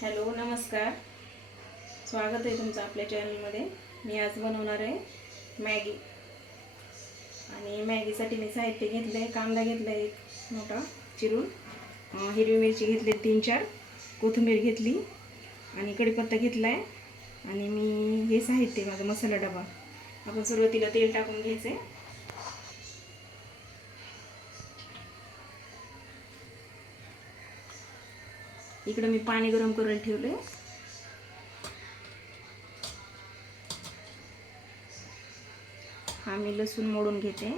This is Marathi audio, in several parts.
हॅलो नमस्कार. स्वागत आहे तुमचं आपल्या चॅनलमध्ये मी आज बनवणार आहे मॅगी. आणि मॅगीसाठी मी साहित्य घेतलं आहे कांदा घेतला आहे एक मोठा चिरून. हिरवी मिरची घेतली तीन चार. कोथिंबीर घेतली आणि कढीपत्ता घेतला आहे आणि मी हे साहित्य माझा मसाला डबा. आपण सुरुवातीला तेल टाकून घ्यायचं आहे इकडं मी पाणी गरम करून ठेवले हा मी लसूण मोडून घेते.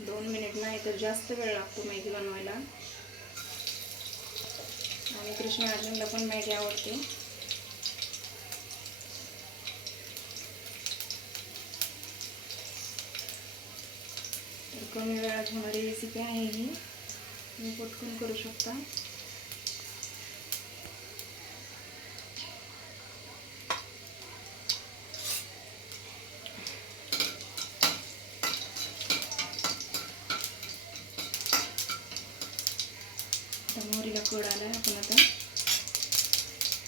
दोन मिनिट नाही तर जास्त वेळ लागतो मॅगी बनवायला. आणि कृष्ण अर्जुनला पण मॅगी आवडते. तर कमी वेळात होणारी रेसिपी आहे ही. तुम्ही पटकन करू शकता. आता मोहरीला कड आला आपण आता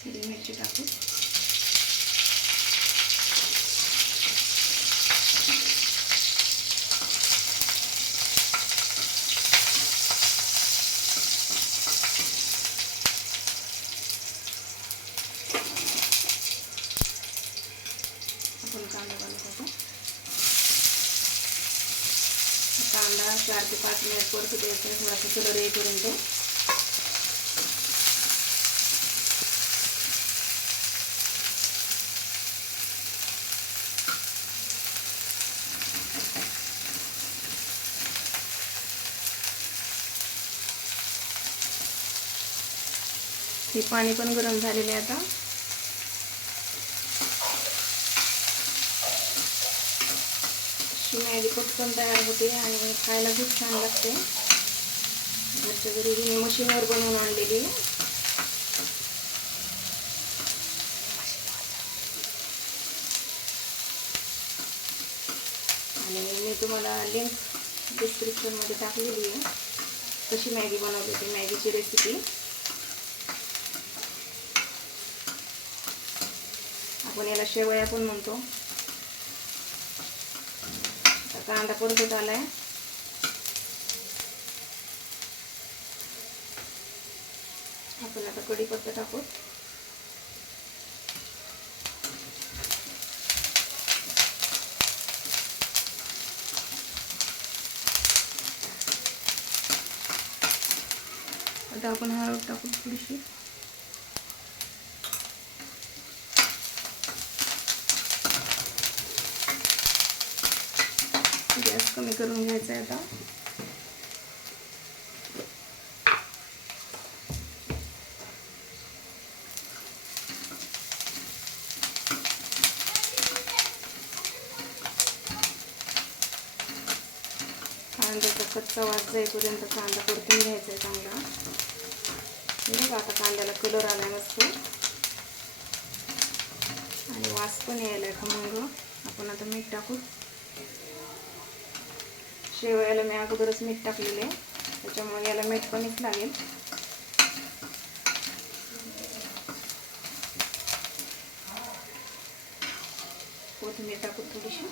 हिरवी मिरची टाकू. आपण कांदा घालत आता कांदा चार ते पाच मिनिट परत द्यायचा थोडासा कलर येईपर्यंत. हे पाणी पण गरम झालेले आहे आता. अशी मॅगी पटकन तयार होते आणि खायला खूप छान लागते. घरच्या घरी ही मी मशीनवर बनवून आणलेली आहे. आणि मी तुम्हाला लिंक डिस्क्रिप्शनमध्ये टाकलेली आहे. कशी मॅगी बनवली ती मॅगीची रेसिपी आपण याला शेवया पण म्हणतो. आता कांदा परतत आलाय. आपण आता कढीपत्ता टाकू. आता आपण हळद टाकू थोडीशी. गॅस कमी करून घ्यायचा आहे आता. कांद्याचा कच्चा वास जाईपर्यंत कांदा परतून घ्यायचा आहे चांगला. आता कांद्याला कलर आलाय मस्त. आणि वास पण यायला का मग. आपण आता मीठ टाकू. शेवयाला मी अगोदरच मीठ टाकलेले आहे. त्याच्यामुळे याला मीठ कमीच लागेल. कोथिंबीर टाकू थोडीशी.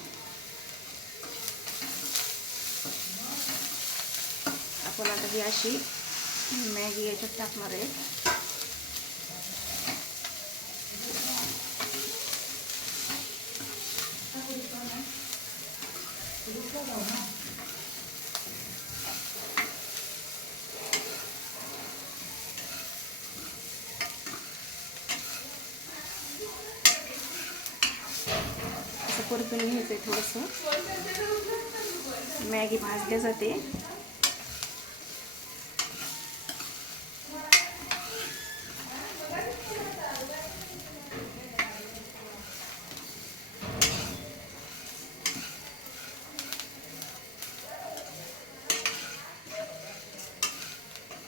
आपण आता ही अशी मॅगी याच्यात टाकणार आहे. असं परतून घ्यायचं आहे थोडंसं. मॅगी भाजल्या जाते.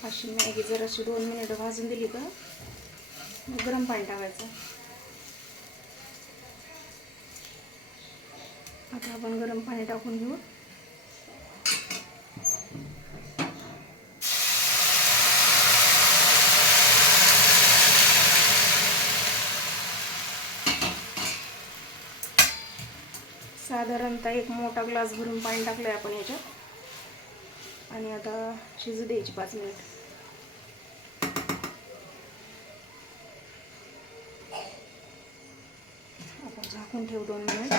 अशी मॅगी जर अशी दोन मिनिटं भाजून दिली का गरम पाणी टाकायचं. आता आपण गरम पाणी टाकून घेऊ. साधारणतः एक मोठा ग्लास भरून पाणी टाकलं आहे आपण याच्यात. आणि आता शिजू द्यायची पाच मिनिट. आपण झाकून ठेवू दोन मिनिट.